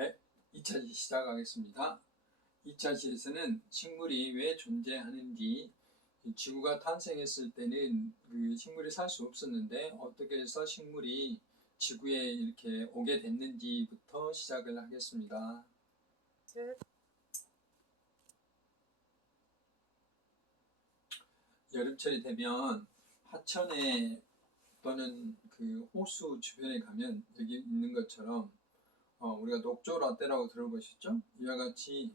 네, 2차시 시작하겠습니다. 2차시에서는 식물이 왜 존재하는지, 지구가 탄생했을 때는 그 식물이 살 수 없었는데 어떻게 해서 식물이 지구에 이렇게 오게 됐는지부터 시작을 하겠습니다. 여름철이 되면 하천에 또는 그 호수 주변에 가면 여기 있는 것처럼 우리가 녹조라떼라고 들어보셨죠? 이와 같이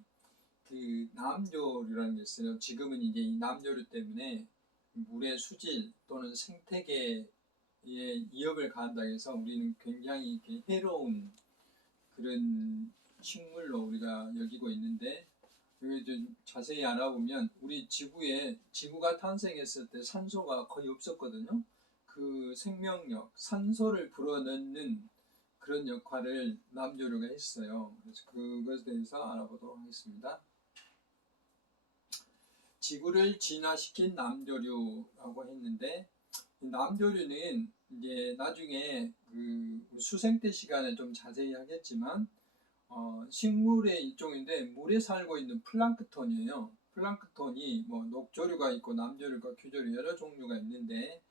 그 남조류라는 게 있어요. 지금은 이제 이 남조류 때문에 물의 수질 또는 생태계에 위협을 가한다 해서 우리는 굉장히 이렇게 해로운 그런 식물로 우리가 여기고 있는데, 여기 좀 자세히 알아보면 우리 지구가 탄생했을 때 산소가 거의 없었거든요. 그 생명력, 산소를 불어넣는 그런 역할을 남조류가 했어요. 그래서 그것에 대해서 알아보도록 하겠습니다. 지구를 진화시킨 남조류라고 했는데, 이 남조류는 이제 나중에 그 수생태 시간에 좀 자세히 하겠지만, 식물의 일종인데 물에 살고 있는 플랑크톤이에요. 플랑크톤이 뭐 녹조류가 있고 남조류가 규조류 여러 종류가 있는데,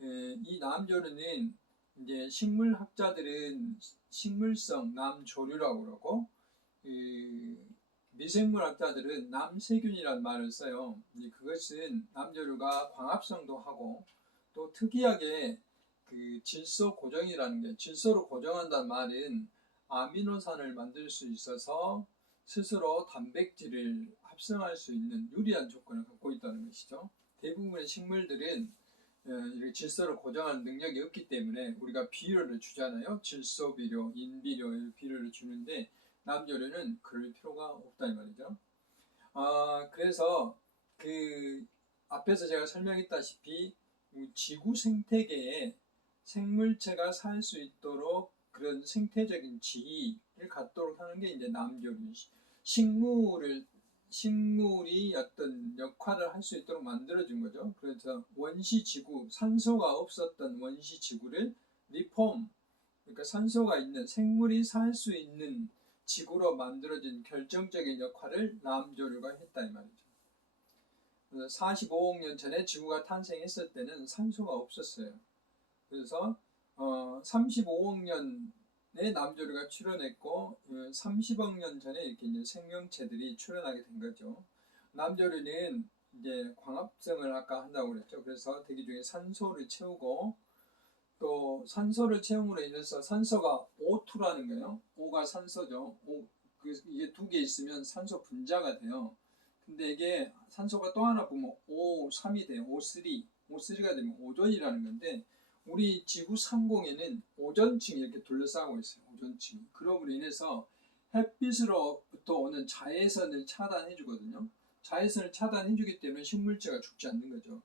이 남조류는 이제 식물학자들은 식물성 남조류라고 그러고, 미생물학자들은 남세균이라는 말을 써요. 그것은 남조류가 광합성도 하고 또 특이하게 그 질소 고정이라는 게, 질소로 고정한다는 말은 아미노산을 만들 수 있어서 스스로 단백질을 합성할 수 있는 유리한 조건을 갖고 있다는 것이죠. 대부분의 식물들은 이렇게 질소를 고정하는 능력이 없기 때문에 우리가 비료를 주잖아요. 질소 비료, 인비료 비료를 주는데 남조류는 그럴 필요가 없다 이 말이죠. 그래서 그 앞에서 제가 설명했다시피 지구 생태계에 생물체가 살 수 있도록 그런 생태적인 지위를 갖도록 하는 게 이제 남조류. 식물이 어떤 역할을 할 수 있도록 만들어준 거죠. 그래서 원시지구, 산소가 없었던 원시지구를 리폼, 그러니까 산소가 있는 생물이 살 수 있는 지구로 만들어진 결정적인 역할을 남조류가 했다 이 말이죠. 45억 년 전에 지구가 탄생했을 때는 산소가 없었어요. 그래서 35억 년에 남조류가 출현했고 30억 년 전에 이렇게 이제 생명체들이 출현하게 된 거죠. 남조류는 이제 광합성을 아까 한다고 그랬죠. 그래서 대기 중에 산소를 채우고 또 산소를 채움으로 인해서 산소가 O2라는 거예요. O가 산소죠. 이게 두 개 있으면 산소 분자가 돼요. 근데 이게 산소가 또 하나 보면 O3이 돼요. O3가 되면 오존이라는 건데, 우리 지구 상공에는 오존층이 이렇게 둘러싸고 있어요. 오존층이. 그럼으로 인해서 햇빛으로부터 오는 자외선을 차단해 주거든요. 자외선을 차단해 주기 때문에 식물체가 죽지 않는 거죠.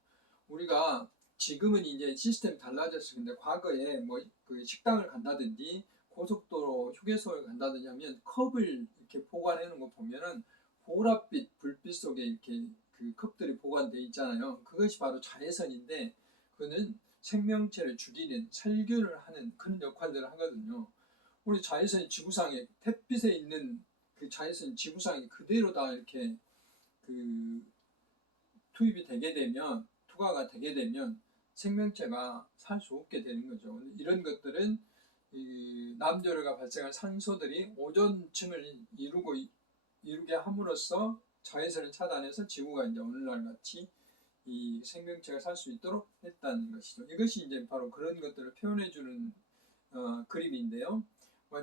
우리가 지금은 이제 시스템이 달라졌어요. 근데 과거에 뭐 그 식당을 간다든지 고속도로 휴게소를 간다든지 하면 컵을 이렇게 보관해 놓은 거 보면은 보랏빛 불빛 속에 이렇게 그 컵들이 보관되어 있잖아요. 그것이 바로 자외선인데, 그거는 생명체를 죽이는 살균을 하는 그런 역할들을 하거든요. 우리 자외선이 지구상에 햇빛에 있는 그 자외선이 지구상에 그대로 다 이렇게 그 투과가 되게 되면 생명체가 살 수 없게 되는 거죠. 이런 것들은 이 남조류가 발생한 산소들이 오존층을 이루게 함으로써 자외선을 차단해서 지구가 이제 오늘날 같이 이 생명체가 살 수 있도록 했다는 것이죠. 이것이 이제 바로 그런 것들을 표현해주는 그림인데요.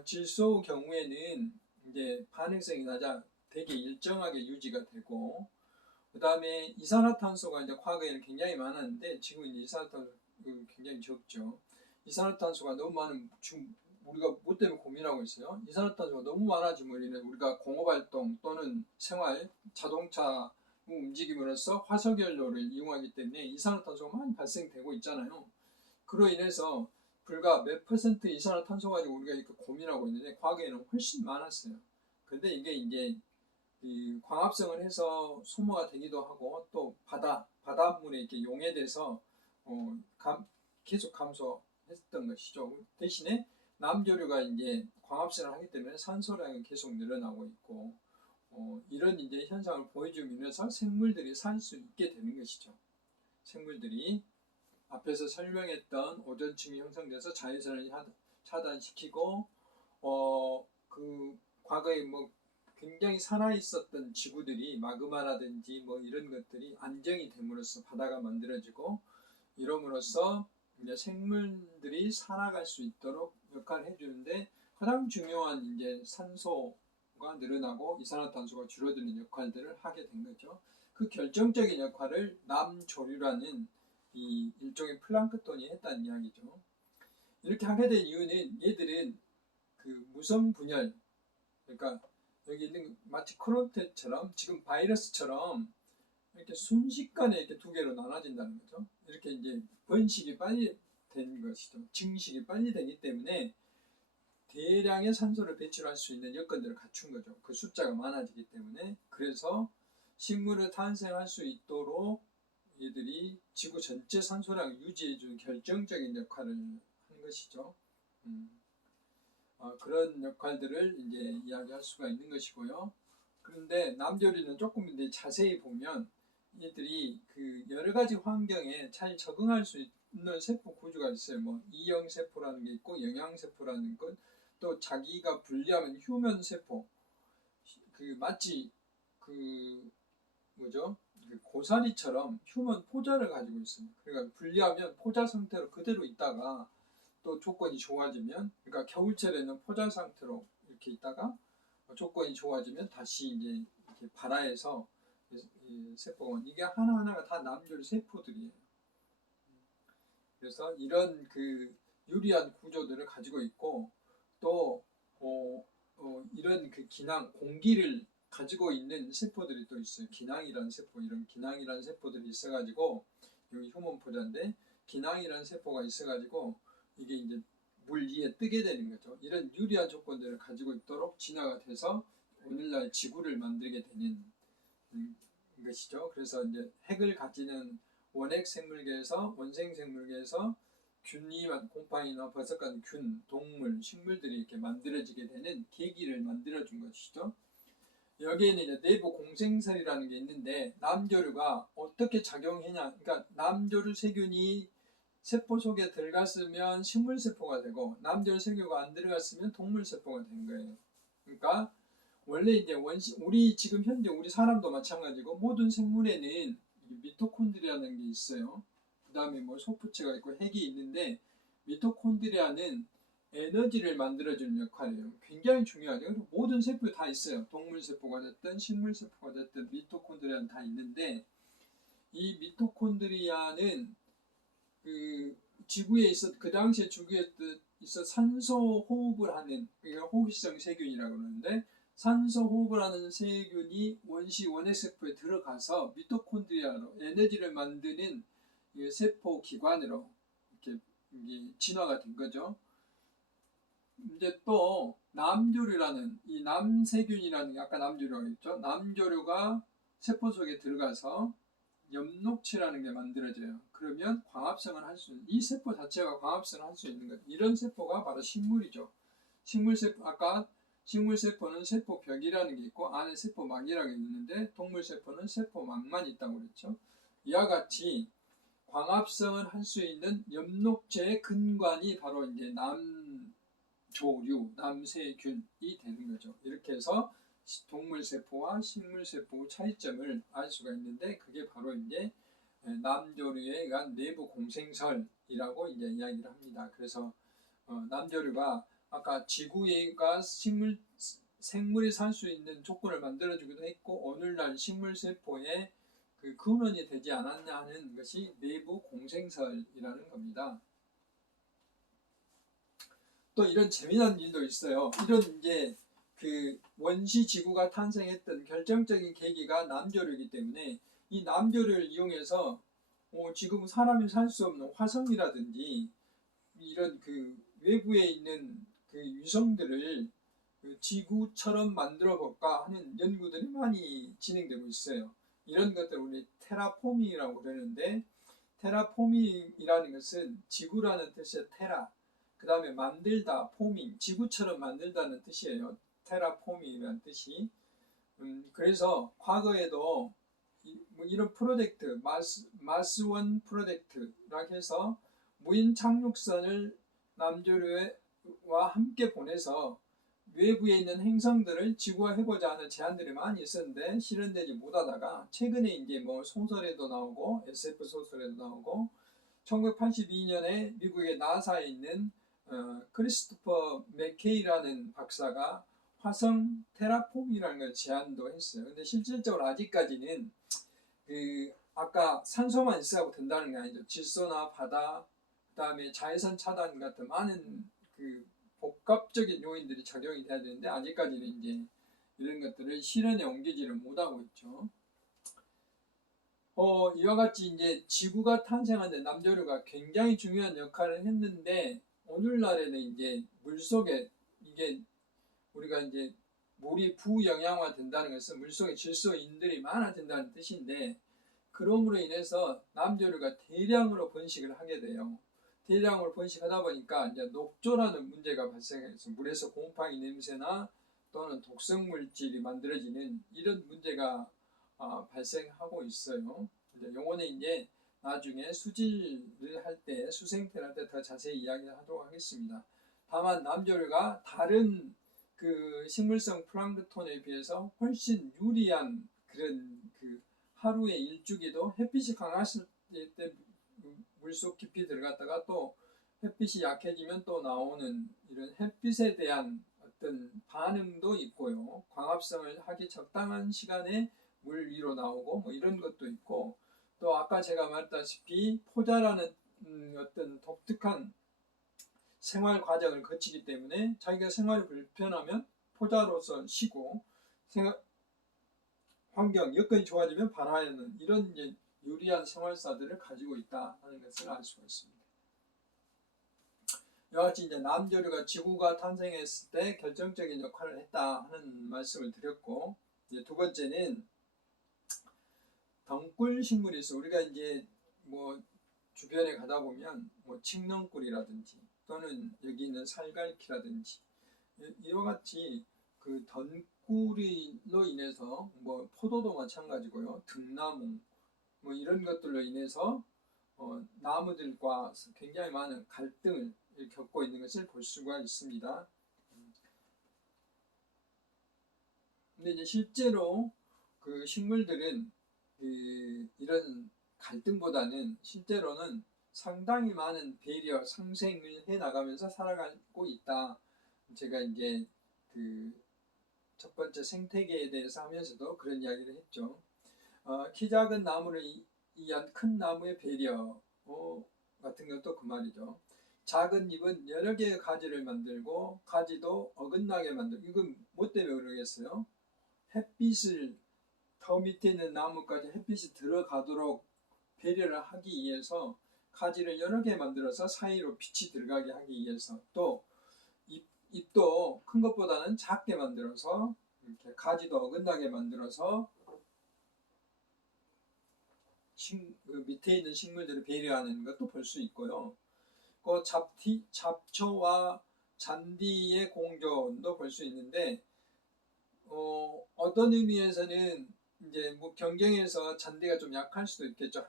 질소 경우에는 이제 반응성이 낮아 되게 일정하게 유지가 되고, 그 다음에 이산화탄소가 이제 과거에는 굉장히 많았는데 지금 이제 이산화탄소 굉장히 적죠. 이산화탄소가 너무 많은, 지금 우리가 뭐 때문에 고민하고 있어요? 이산화탄소가 너무 많아짐으로 인해 우리가 공업활동 또는 생활, 자동차 움직임으로써 화석연료를 이용하기 때문에 이산화탄소가 많이 발생되고 있잖아요. 그로 인해서 불과 몇 퍼센트 이산화탄소 가지고 우리가 이렇게 고민하고 있는데 과거에는 훨씬 많았어요. 그런데 이게 이제 이 광합성을 해서 소모가 되기도 하고 또 바닷물에 이렇게 용해돼서 계속 감소했던 것이죠. 대신에 남조류가 이제 광합성을 하기 때문에 산소량이 계속 늘어나고 있고, 이런 이제 현상을 보여주면서 생물들이 살 수 있게 되는 것이죠. 생물들이 앞에서 설명했던 오존층이 형성돼서 자외선을 차단시키고, 그 과거에 뭐 굉장히 살아 있었던 지구들이 마그마라든지 뭐 이런 것들이 안정이 됨으로써 바다가 만들어지고, 이름으로써 이제 생물들이 살아갈 수 있도록 역할을 해주는데, 가장 중요한 이제 산소가 늘어나고 이산화탄소가 줄어드는 역할들을 하게 된 거죠. 그 결정적인 역할을 남조류라는 이 일종의 플랑크톤이 했다는 이야기죠. 이렇게 하게 된 이유는 얘들은 그 무성 분열, 그러니까 여기 있는 마치 크론테처럼 지금 바이러스처럼 이렇게 순식간에 이렇게 두 개로 나눠진다는 거죠. 이렇게 이제 번식이 빨리 된 것이죠. 증식이 빨리 되기 때문에 대량의 산소를 배출할 수 있는 여건들을 갖춘 거죠. 그 숫자가 많아지기 때문에. 그래서 식물을 탄생할 수 있도록 얘들이 지구 전체 산소량을 유지해주는 결정적인 역할을 한 것이죠. 그런 역할들을 이제 이야기할 수가 있는 것이고요. 그런데 남조류는 조금 이제 자세히 보면 얘들이 그 여러 가지 환경에 잘 적응할 수 있는 세포 구조가 있어요. 뭐 E형 세포라는 게 있고 영양 세포라는 것, 또 자기가 분리하면 휴먼 세포, 그 마치 그 뭐죠? 그 고사리처럼 휴먼 포자를 가지고 있습니다. 그러니까 분리하면 포자 상태로 그대로 있다가 또 조건이 좋아지면, 그러니까 겨울철에는 포자 상태로 이렇게 있다가 조건이 좋아지면 다시 이제 이렇게 발화해서 세포가, 이게 하나하나가 다 남조류 세포들이에요. 그래서 이런 그 유리한 구조들을 가지고 있고, 또 이런 그 기낭, 공기를 가지고 있는 세포들이 또 있어요. 기낭이라는 세포, 이런 기낭이라는 세포들이 있어가지고, 여기 휴먼 포자인데 기낭이라는 세포가 있어가지고 이게 이제 물 위에 뜨게 되는 거죠. 이런 유리한 조건들을 가지고 있도록 진화가 돼서 오늘날 지구를 만들게 되는 것이죠. 그래서 이제 핵을 가지는 원핵 생물계에서, 원생 생물계에서 곰팡이나 버섯 같은 균, 동물, 식물들이 이렇게 만들어지게 되는 계기를 만들어준 것이죠. 여기에는 이제 내부 공생설이라는 게 있는데, 남조류가 어떻게 작용했냐, 그러니까 남조류 세균이 세포 속에 들어갔으면 식물세포가 되고, 남조류 세균가 안 들어갔으면 동물세포가 된 거예요. 그러니까 원래 이제 우리 지금 현재 우리 사람도 마찬가지고 모든 생물에는 미토콘드리아라는 게 있어요. 그 다음에 뭐 소프체가 있고 핵이 있는데, 미토콘드리아는 에너지를 만들어주는 역할이에요. 굉장히 중요하죠. 모든 세포에 다 있어요. 동물세포가 됐든 식물세포가 됐든 미토콘드리아는 다 있는데, 이 미토콘드리아는 그 지구에 그 당시에 지구에 있어 산소 호흡을 하는, 그러니까 호기성 세균이라고 그러는데, 산소 호흡을 하는 세균이 원핵 세포에 들어가서 미토콘드리아로 에너지를 만드는 세포 기관으로 이렇게 진화가 된 거죠. 이제 또 남조류라는 이 남세균이라는, 아까 남조류가 있죠. 남조류가 세포 속에 들어가서 엽록체라는 게 만들어져요. 그러면 광합성을 할 수 있는, 이 세포 자체가 광합성을 할 수 있는 것, 이런 세포가 바로 식물이죠. 식물세포, 아까 식물세포는 세포벽이라는 게 있고 안에 세포막이라는 게 있는데, 동물세포는 세포막만 있다고 그랬죠. 이와 같이 광합성을 할 수 있는 엽록체의 근간이 바로 이제 남조류, 남세균이 되는 거죠. 이렇게 해서 동물세포와 식물세포의 차이점을 알 수가 있는데, 그게 바로 이제 남조류에 의한 내부 공생설이라고 이제 이야기를 합니다. 그래서 남조류가 아까 지구가 생물이 살 수 있는 조건을 만들어주기도 했고, 오늘날 식물세포의 그 근원이 되지 않았냐 하는 것이 내부 공생설이라는 겁니다. 또 이런 재미난 일도 있어요. 이런 이제 그 원시 지구가 탄생했던 결정적인 계기가 남조류이기 때문에, 이 남조류를 이용해서 지금 사람이 살 수 없는 화성이라든지 이런 그 외부에 있는 그 위성들을 그 지구처럼 만들어 볼까 하는 연구들이 많이 진행되고 있어요. 이런 것들을 우리 테라포밍이라고 그러는데, 테라포밍이라는 것은 지구라는 뜻의 테라, 그 다음에 만들다, 포밍, 지구처럼 만들다는 뜻이에요. 테라포밍이라는 뜻이. 그래서 과거에도 뭐 이런 프로젝트, 마스원 프로젝트라고 해서 무인 착륙선을 남조류와 함께 보내서 외부에 있는 행성들을 지구화해보자 하는 제안들이 많이 있었는데 실현되지 못하다가 최근에 이제 뭐 소설에도 나오고 SF 소설에도 나오고 1982년에 미국의 나사에 있는 크리스토퍼 맥케이라는 박사가 화성 테라폼이라는 걸 제안도 했어요. 근데 실질적으로 아직까지는 아까 산소만 있어도 된다는 게 아니죠. 질소나 바다, 그다음에 자외선 차단 같은 많은 복합적인 요인들이 작용이 돼야 되는데 아직까지는 이제 이런 것들을 실현에 옮기지를 못하고 있죠. 이와 같이 이제 지구가 탄생하는데 남조류가 굉장히 중요한 역할을 했는데 오늘날에는 이제 물속에 이게 우리가 이제 물이 부영양화 된다는 것은 물속에 질소인들이 많아진다는 뜻인데 그럼으로 인해서 남조류가 대량으로 번식을 하게 돼요. 대량으로 번식하다 보니까 이제 녹조라는 문제가 발생해서 물에서 곰팡이 냄새나 또는 독성 물질이 만들어지는 이런 문제가 발생하고 있어요. 요거는 이제 나중에 수질을 할 때, 수생태를 할 때 더 자세히 이야기하도록 하겠습니다. 다만 남조류가 다른 식물성 플랑크톤에 비해서 훨씬 유리한 그런 하루의 일주기도 햇빛이 강했을 때 물속 깊이 들어갔다가 또 햇빛이 약해지면 또 나오는 이런 햇빛에 대한 어떤 반응도 있고요. 광합성을 하기 적당한 시간에 물 위로 나오고 뭐 이런 것도 있고 또 아까 제가 말했다시피 포자라는 어떤 독특한 생활 과정을 거치기 때문에 자기가 생활이 불편하면 포자로서 쉬고 환경, 여건이 좋아지면 반화하는 이런 이제 유리한 생활사들을 가지고 있다 하는 것을 알 수가 있습니다. 이와 같이 이제 남조류가 지구가 탄생했을 때 결정적인 역할을 했다 하는 말씀을 드렸고 이제 두 번째는 덩굴 식물이 있어. 우리가 이제 뭐 주변에 가다 보면 뭐 칡넝꿀이라든지 또는 여기 있는 살갈키라든지 이와 같이 덩굴로 인해서 뭐 포도도 마찬가지고요. 등나무 뭐 이런 것들로 인해서 나무들과 굉장히 많은 갈등을 겪고 있는 것을 볼 수가 있습니다. 근데 이제 실제로 식물들은 이런 갈등보다는 실제로는 상당히 많은 배려, 상생을 해 나가면서 살아가고 있다. 제가 이제 첫 번째 생태계에 대해서 하면서도 그런 이야기를 했죠. 키 작은 나무를 위한 큰 나무의 배려 같은 것도 그 말이죠. 작은 잎은 여러 개의 가지를 만들고 가지도 어긋나게 만들고 이건 뭐 때문에 그러겠어요? 햇빛을 더 밑에 있는 나무까지 햇빛이 들어가도록 배려를 하기 위해서 가지를 여러 개 만들어서 사이로 빛이 들어가게 하기 위해서 또 잎도 큰 것보다는 작게 만들어서 이렇게 가지도 어긋나게 만들어서 밑에 있는 식물들을 배려하는 것도 볼 수 있고요. 잡초와 잔디의 공존도 볼 수 있는데 어떤 의미에서는 이제 뭐 경쟁에서 잔디가 좀 약할 수도 있겠죠.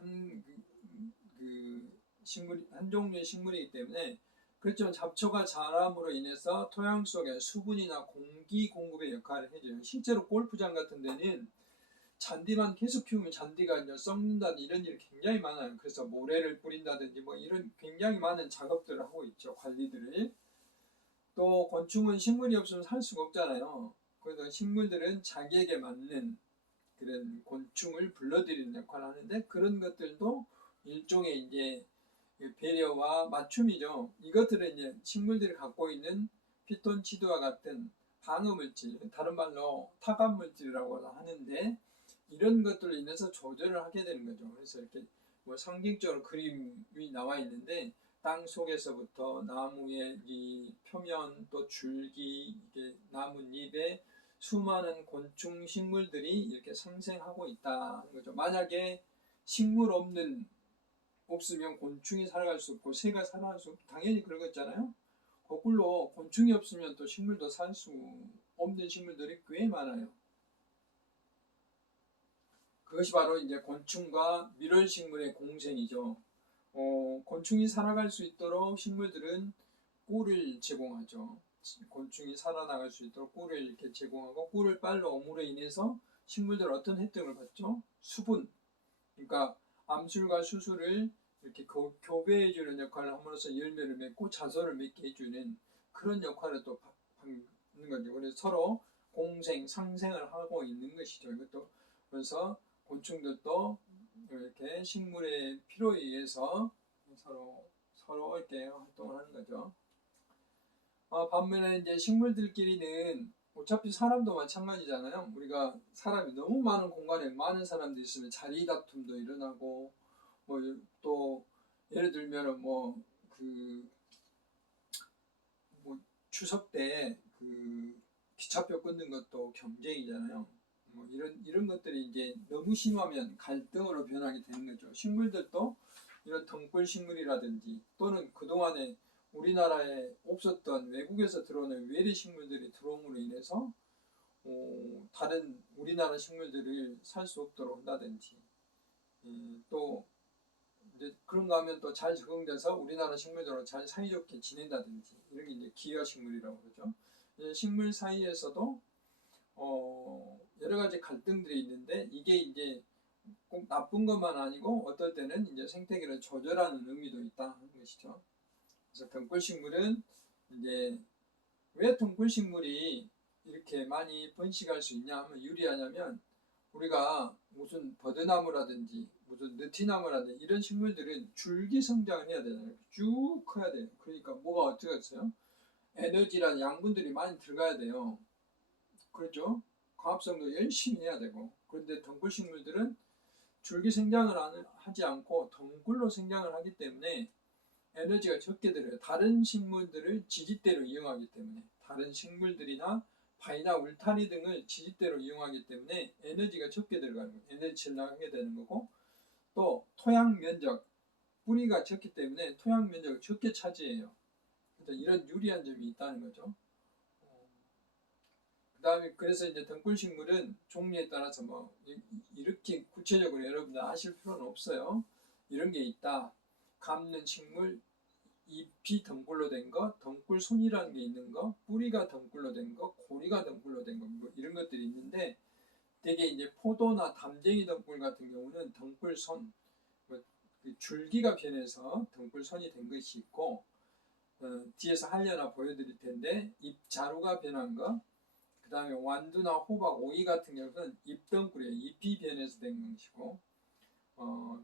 한 종류의 식물이기 때문에 그렇지만 잡초가 자람으로 인해서 토양 속에 수분이나 공기 공급의 역할을 해줘요. 실제로 골프장 같은 데는 잔디만 계속 키우면 잔디가 이제 썩는다든 이런 일이 굉장히 많아요. 그래서 모래를 뿌린다든지 뭐 이런 굉장히 많은 작업들을 하고 있죠. 관리들을. 또 곤충은 식물이 없으면 살 수가 없잖아요. 그래서 식물들은 자기에게 맞는 그런 곤충을 불러들이는 역할을 하는데 그런 것들도 일종의 이제 배려와 맞춤이죠. 이것들은 이제 식물들이 갖고 있는 피톤치드와 같은 방어물질, 다른 말로 타감물질이라고 하는데 이런 것들로 인해서 조절을 하게 되는 거죠. 그래서 이렇게 뭐 상징적으로 그림이 나와 있는데 땅 속에서부터 나무의 이 표면 또 줄기, 이게 나뭇잎에 수많은 곤충 식물들이 이렇게 상생하고 있다는 거죠. 만약에 식물 없으면 곤충이 살아갈 수 없고 새가 살아갈 수 없고 당연히 그러겠잖아요. 거꾸로 곤충이 없으면 또 식물도 살 수 없는 식물들이 꽤 많아요. 그것이 바로 이제 곤충과 밀월식물의 공생이죠. 곤충이 살아갈 수 있도록 식물들은 꿀을 제공하죠. 곤충이 살아나갈 수 있도록 꿀을 이렇게 제공하고, 꿀을 빨로 엄으로 인해서 식물들은 어떤 혜택을 받죠? 수분. 그러니까 암술과 수술을 이렇게 교배해주는 역할을 함으로써 열매를 맺고 자손을 맺게 해주는 그런 역할을 또 받는 거죠. 그래서 서로 공생, 상생을 하고 있는 것이죠. 이것도. 그래서 곤충들도 이렇게 식물의 필요에 의해서 서로 이렇게 활동을 하는 거죠. 반면에 이제 식물들끼리는 어차피 사람도 마찬가지잖아요. 우리가 사람이 너무 많은 공간에 많은 사람들이 있으면 자리 다툼도 일어나고, 뭐 또 예를 들면은 뭐 추석 때 그 기차표 끊는 것도 경쟁이잖아요. 뭐 이런 것들이 이제 너무 심하면 갈등으로 변하게 되는 거죠. 식물들도 이런 덩굴 식물이라든지 또는 그동안에 우리나라에 없었던 외국에서 들어오는 외래 식물들이 들어옴으로 인해서 다른 우리나라 식물들을 살 수 없도록 한다든지, 또 이제 그런가 하면 또 잘 적응돼서 우리나라 식물들하고 잘 사이좋게 지낸다든지, 이런 게 이제 기화 식물이라고 그러죠. 식물 사이에서도 여러 가지 갈등들이 있는데, 이게 이제 꼭 나쁜 것만 아니고 어떨 때는 이제 생태계를 조절하는 의미도 있다 하는 것이죠. 그래서 덩굴식물은 이제 왜 덩굴식물이 이렇게 많이 번식할 수 있냐 하면 유리하냐면, 우리가 무슨 버드나무라든지 무슨 느티나무라든지 이런 식물들은 줄기 성장을 해야 되잖아요. 쭉 커야 돼요. 그러니까 뭐가 어떻게 했어요? 에너지란 양분들이 많이 들어가야 돼요. 그렇죠? 과합성도 열심히 해야 되고. 그런데 덩굴식물들은 줄기 생장을 하지 않고 덩굴로 생장을 하기 때문에 에너지가 적게 들어요. 다른 식물들을 지지대로 이용하기 때문에, 다른 식물들이나 바위나 울타리 등을 지지대로 이용하기 때문에 에너지가 적게 들어가는 거예요. 에너지를 나가게 되는 거고, 또 토양 면적, 뿌리가 적기 때문에 토양 면적을 적게 차지해요. 이런 유리한 점이 있다는 거죠. 그 다음에 그래서 이제 덩굴식물은 종류에 따라서 뭐 이렇게 구체적으로 여러분들 아실 필요는 없어요. 이런 게 있다. 감는 식물, 잎이 덩굴로 된 거, 덩굴손이라는 게 있는 거, 뿌리가 덩굴로 된 거, 고리가 덩굴로 된 거, 뭐 이런 것들이 있는데, 되게 이제 포도나 담쟁이 덩굴 같은 경우는 덩굴손, 뭐 그 줄기가 변해서 덩굴손이 된 것이 있고, 뒤에서 하려나 보여드릴 텐데, 잎자루가 변한 거, 그 다음에 완두나 호박, 오이 같은 경우는 잎덩굴이에요. 잎이 변해서 된 것이고,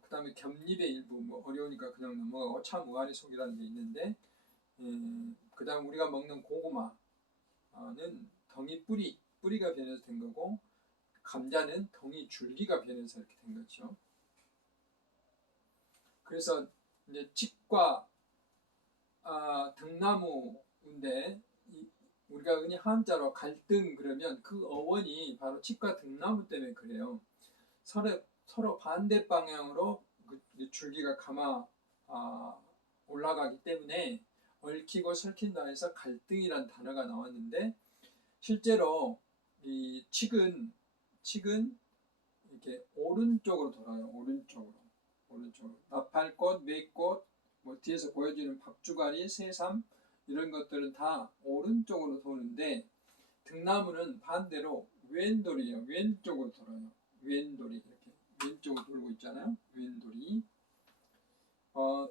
그 다음에 겹잎의 일부, 뭐 어려우니까 그냥 넘어가고, 참무아리 속이라는 게 있는데, 그 다음 우리가 먹는 고구마는 덩이 뿌리가 변해서 된 거고, 감자는 덩이 줄기가 변해서 이렇게 된 거죠. 그래서 이제 칡과 등나무인데, 우리가 흔히 한자로 갈등 그러면 그 어원이 바로 칡과 등나무 때문에 그래요. 서로 반대 방향으로 그 줄기가 감아 올라가기 때문에 얽히고 설킨다 해서 갈등이란 단어가 나왔는데, 실제로 이 칡은 이렇게 오른쪽으로 돌아요. 오른쪽으로. 나팔꽃, 매꽃, 뭐 뒤에서 보여주는 박주가리, 새삼 이런 것들은 다 오른쪽으로 도는데, 등나무는 반대로 왼돌이에요. 왼쪽으로 돌아요. 왼돌이 이렇게 왼쪽으로 돌고 있잖아요. 왼돌이.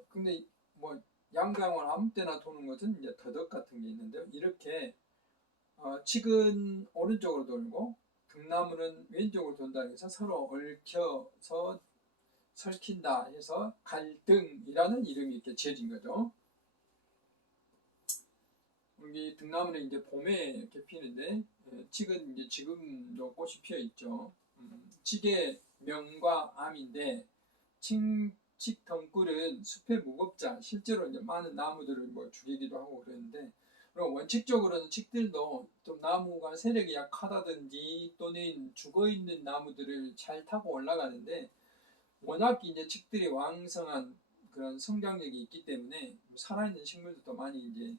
근데 뭐 양방울 아무 때나 도는 것은 이제 더덕 같은 게 있는데요. 이렇게 칡은 오른쪽으로 돌고 등나무는 왼쪽으로 돈다 해서 서로 얽혀서 설킨다 해서 갈등이라는 이름이 이렇게 지어진 거죠. 여기 등나무는 이제 봄에 이렇게 피는데, 칡은 이제 지금도 꽃이 피어 있죠. 칡의 명과 암인데, 칡 덩굴은 숲의 무겁자, 실제로 이제 많은 나무들을 뭐 죽이기도 하고 그러는데, 그리고 원칙적으로는 칡들도 좀 나무가 세력이 약하다든지 또는 죽어 있는 나무들을 잘 타고 올라가는데, 워낙 이제 칡들이 왕성한 그런 성장력이 있기 때문에 살아있는 식물들도 많이 이제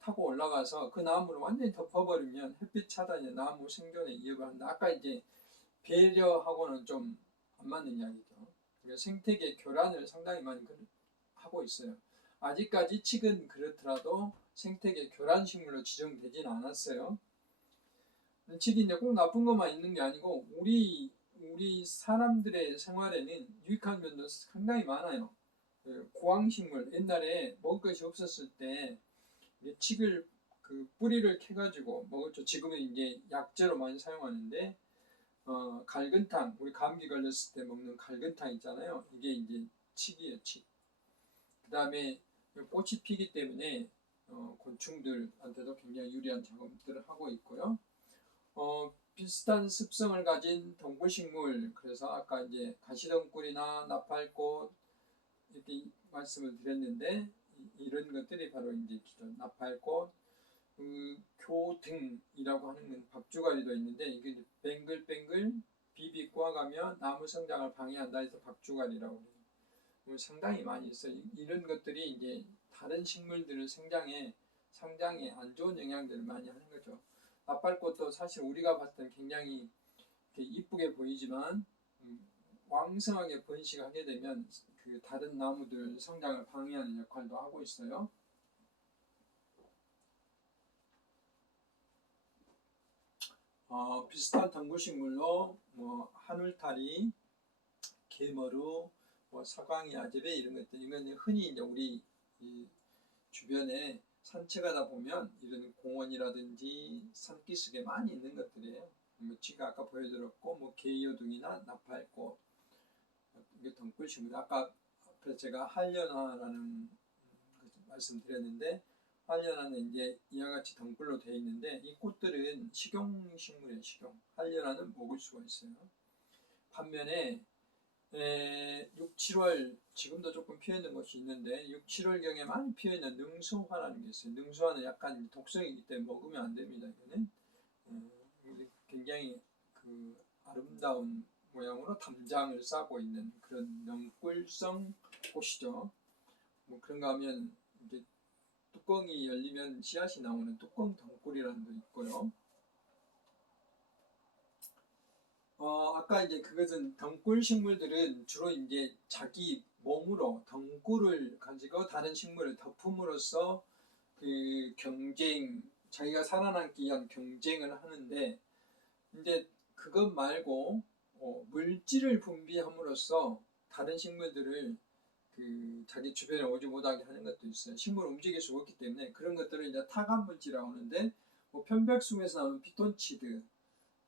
타고 올라가서 그 나무를 완전히 덮어버리면 햇빛 차단이 나무 생존에 위협을 한다. 아까 이제 배려하고는 좀 안 맞는 이야기죠. 그러니까 생태계 교란을 상당히 많이 하고 있어요. 아직까지 칡은 그렇더라도 생태계 교란 식물로 지정되지는 않았어요. 칡이 이제 꼭 나쁜 것만 있는 게 아니고 우리 사람들의 생활에는 유익한 면도 상당히 많아요. 구황식물, 옛날에 먹을 것이 없었을 때 칡을 뿌리를 캐가지고 먹었죠. 지금은 이제 약재로 많이 사용하는데 갈근탕, 우리 감기 걸렸을 때 먹는 갈근탕 있잖아요. 이게 이제 칡이에요, 칡. 그 다음에 꽃이 피기 때문에 곤충들한테도 굉장히 유리한 작업들을 하고 있고요. 비슷한 습성을 가진 덩굴식물, 그래서 아까 이제 가시덩굴이나 나팔꽃 이렇게 말씀을 드렸는데 이런 것들이 바로 이제 기존 나팔꽃, 교등이라고 하는 건 박주가리도 있는데 이게 뱅글뱅글 비비 꼬아가며 나무 성장을 방해한다 해서 박주가리라고 해요. 상당히 많이 있어요. 이런 것들이 이제 다른 식물들의 성장에 안 좋은 영향들을 많이 하는 거죠. 나팔꽃도 사실 우리가 봤을 때는 굉장히 이쁘게 보이지만 왕성하게 번식하게 되면 다른 나무들 성장을 방해하는 역할도 하고 있어요. 비슷한 덩굴식물로 하늘타리, 개머루, 사광이, 아제베 이런 것들, 이건 흔히 이제 우리 주변에 산책하다 보면 이런 공원이라든지 산기슭에 많이 있는 것들이에요. 제가 아까 보여드렸고 개요등이나 나팔꽃, 이게 덩굴식물. 아까 제가 한련화라는 말씀드렸는데 한련화는 이제 이와 같이 덩굴로 되어 있는데 이 꽃들은 식용식물이에요. 식용. 한련화는 먹을 수가 있어요. 반면에 6, 7월 지금도 조금 피어있는 것이 있는데 6, 7월경에 많이 피어있는 능수화라는 게 있어요. 능수화는 약간 독성이기 때문에 먹으면 안 됩니다. 이거는 굉장히 아름다운 모양으로 담장을 싸고 있는 그런 명꿀성 꽃이죠. 그런가 하면 이제 뚜껑이 열리면 씨앗이 나오는 뚜껑 덩굴이라는 도 있고요. 아까 이제 그것은 덩굴 식물들은 주로 이제 자기 몸으로 덩굴을 가지고 다른 식물을 덮음으로써 자기가 살아남기 위한 경쟁을 하는데 이제 그것 말고 물질을 분비함으로써 다른 식물들을 자기 주변에 오지 못하게 하는 것도 있어요. 식물을 움직일 수가 없기 때문에 그런 것들을 이제 타간물질이라고 하는데 편백숭에서 나오는 피톤치드,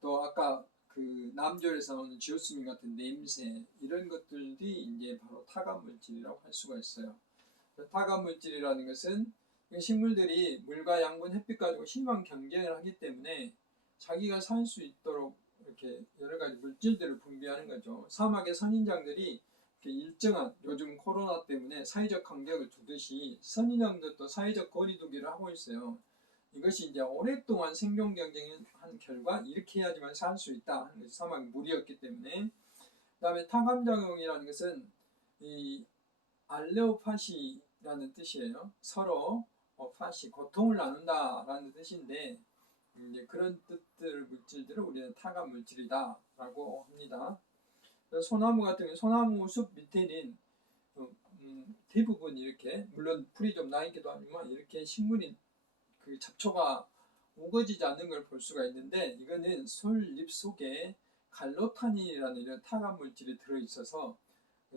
또 아까 남조에서 나오는 지오스민 같은 냄새, 이런 것들이 이제 바로 타간물질이라고 할 수가 있어요. 타간물질이라는 것은 식물들이 물과 양분, 햇빛 가지고 심한 경쟁을 하기 때문에 자기가 살 수 있도록 이렇게 여러 가지 물질들을 분비하는 거죠. 사막의 선인장들이 일정한, 요즘 코로나 때문에 사회적 간격을 두듯이 선인장들도 사회적 거리두기를 하고 있어요. 이것이 이제 오랫동안 생존 경쟁을 한 결과 이렇게 해야지만 살 수 있다 하는 것이 사막의 물이었기 때문에. 그 다음에 타감작용이라는 것은 이 알레오파시라는 뜻이에요. 서로 파시, 고통을 나눈다라는 뜻인데 이제 그런 뜻들 물질들을 우리는 타감 물질이다 라고 합니다. 소나무 같은 경우 소나무 숲 밑에는 대부분 이렇게, 물론 풀이 좀 나 있기도 하지만 이렇게 식물이 잡초가 우거지지 않는 걸 볼 수가 있는데 이거는 솔잎 속에 갈로타닌이라는 이런 타감 물질이 들어있어서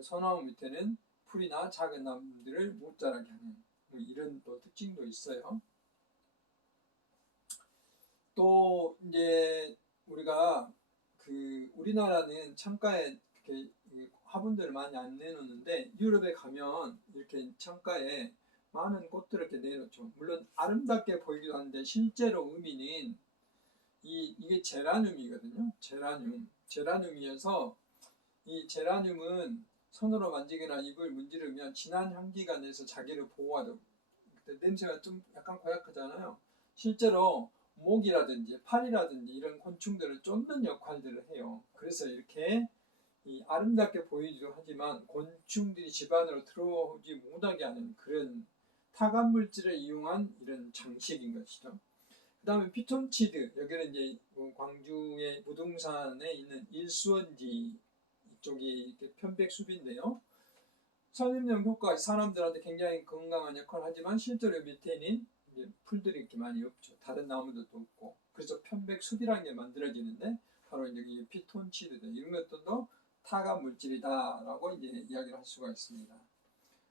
소나무 밑에는 풀이나 작은 나무들을 못 자라게 하는 이런 또 특징도 있어요. 또 이제 우리가 우리나라는 창가에 이렇게 화분들을 많이 안 내놓는데 유럽에 가면 이렇게 창가에 많은 꽃들을 이렇게 내놓죠. 물론 아름답게 보이기도 하는데 실제로 의미는 이게 제라늄이거든요. 제라늄이어서 이 제라늄은 손으로 만지거나 입을 문지르면 진한 향기가 내서 자기를 보호하죠. 냄새가 좀 약간 고약하잖아요. 실제로 목이라든지 팔이라든지 이런 곤충들을 쫓는 역할들을 해요. 그래서 이렇게 아름답게 보이기도 하지만 곤충들이 집 안으로 들어오지 못하게 하는 그런 타감 물질을 이용한 이런 장식인 것이죠. 그 다음에 피톤치드, 여기는 이제 광주의 부동산에 있는 일수원지 이쪽이 이렇게 편백숲인데요. 산림용 효과, 사람들한테 굉장히 건강한 역할을 하지만 실제로 밑에는 이제 풀들이 이렇게 많이 없죠. 다른 나무들도 없고. 그래서 편백숲이라는 게 만들어지는데 바로 이제 피톤치드 이런 것들도 타감 물질이다라고 이제 이야기를 할 수가 있습니다.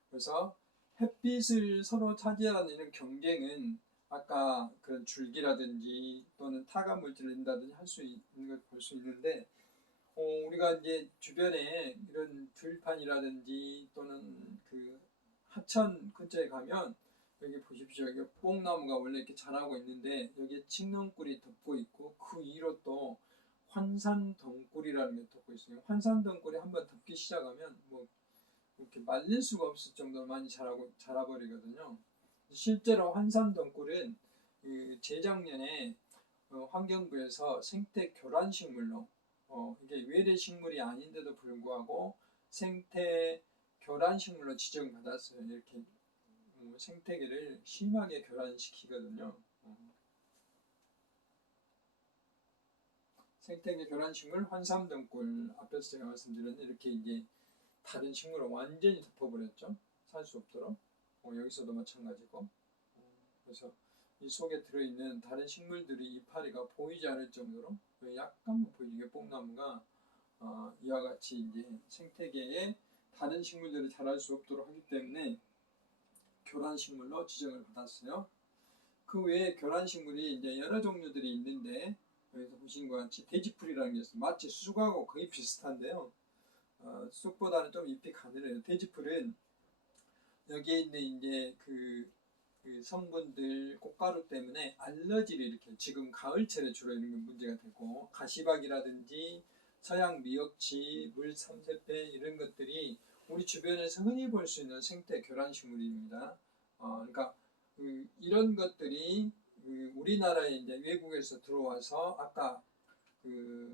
그래서 햇빛을 서로 차지하는 이런 경쟁은 아까 그런 줄기라든지 또는 타감 물질을 낸다든지 할 수 있는 걸 볼 수 있는데, 우리가 이제 주변에 이런 들판이라든지 또는 그 하천 근처에 가면 여기 보십시오. 여기 뽕나무가 원래 이렇게 자라고 있는데 여기에 칡렁꿀이 덮고 있고 그 위로 또 환산덩굴이라는 게 덮고 있어요. 환산덩굴이 한번 덮기 시작하면 뭐 이렇게 말릴 수가 없을 정도로 많이 자라버리거든요. 실제로 환산덩굴은 재작년에 환경부에서 생태 교란식물로 이게 외래식물이 아닌데도 불구하고 생태 교란식물로 지정받았어요. 이렇게 생태계를 심하게 교란시키거든요. 생태계 교란식물 환삼덩굴, 앞에서 제가 말씀드렸는데 이렇게 이제 다른 식물을 완전히 덮어버렸죠. 살 수 없도록. 여기서도 마찬가지고. 그래서 이 속에 들어있는 다른 식물들이 이파리가 보이지 않을 정도로 약간만 보이게 뽕나무가 이와 같이 이제 생태계에 다른 식물들이 자랄 수 없도록 하기 때문에 교란식물로 지정을 받았어요. 그 외에 교란식물이 이제 여러 종류들이 있는데 여기서 보신 것 같이 돼지풀이라는 게 있어요. 마치 쑥하고 거의 비슷한데요. 쑥보다는 좀 잎이 가늘어요. 돼지풀은 여기에 있는 이제 그 성분들 꽃가루 때문에 알러지를 일으켜요. 지금 가을철에 주로 이런 문제가 되고 가시박이라든지 서양 미역치, 물삼세패 이런 것들이 우리 주변에서 흔히 볼 수 있는 생태 교란식물입니다. 그러니까 이런 것들이 우리나라에 이제 외국에서 들어와서 아까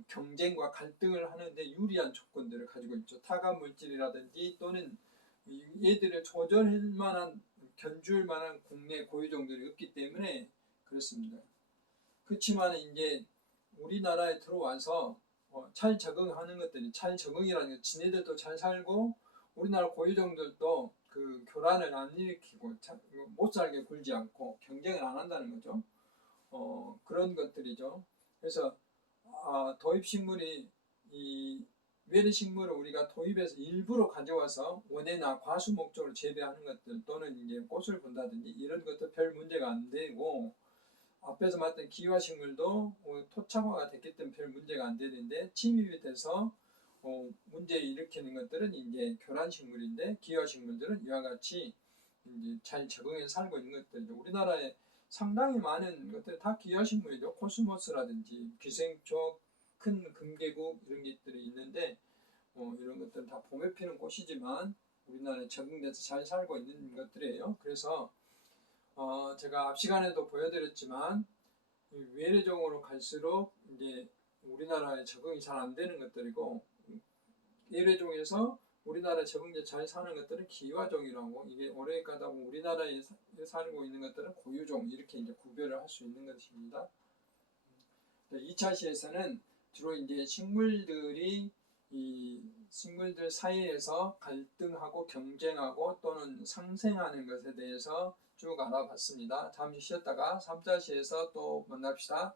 경쟁과 갈등을 하는데 유리한 조건들을 가지고 있죠. 타감 물질이라든지 또는 얘들을 조절할 만한 견줄 만한 국내 고유종들이 없기 때문에 그렇습니다. 그렇지만 이제 우리나라에 들어와서 잘 적응하는 것들이 잘 적응이라는 게 지네들도 잘 살고 우리나라 고유종들도 그 교란을 안 일으키고 못 살게 굴지 않고 경쟁을 안 한다는 거죠. 그런 것들이죠. 그래서 도입식물이 이 외래식물을 우리가 도입해서 일부러 가져와서 원예나 과수 목적으로 재배하는 것들 또는 이제 꽃을 본다든지 이런 것도 별 문제가 안 되고 앞에서 말했던 기화식물도 토착화가 됐기 때문에 별 문제가 안 되는데 침입이 돼서 문제 일으키는 것들은 이제 교란식물인데 기화식물들은 이와 같이 이제 잘 적응해서 살고 있는 것들이죠. 우리나라에 상당히 많은 것들이 다 기화식물이죠. 코스모스라든지 기생초, 큰 금계국 이런 것들이 있는데 이런 것들은 다 봄에 피는 꽃이지만 우리나라에 적응돼서 잘 살고 있는 것들이에요. 그래서 제가 앞 시간에도 보여드렸지만 외래종으로 갈수록 이제 우리나라에 적응이 잘 안 되는 것들이고 외래종에서 우리나라에 적응돼 잘 사는 것들은 기화종이라고 이게 오래 가다 보면 우리나라에 살고 있는 것들은 고유종 이렇게 이제 구별을 할 수 있는 것입니다. 2차 시에서는 주로 이제 식물들 사이에서 갈등하고 경쟁하고 또는 상생하는 것에 대해서 쭉 알아봤습니다. 잠시 쉬었다가 3차 시에서 또 만납시다.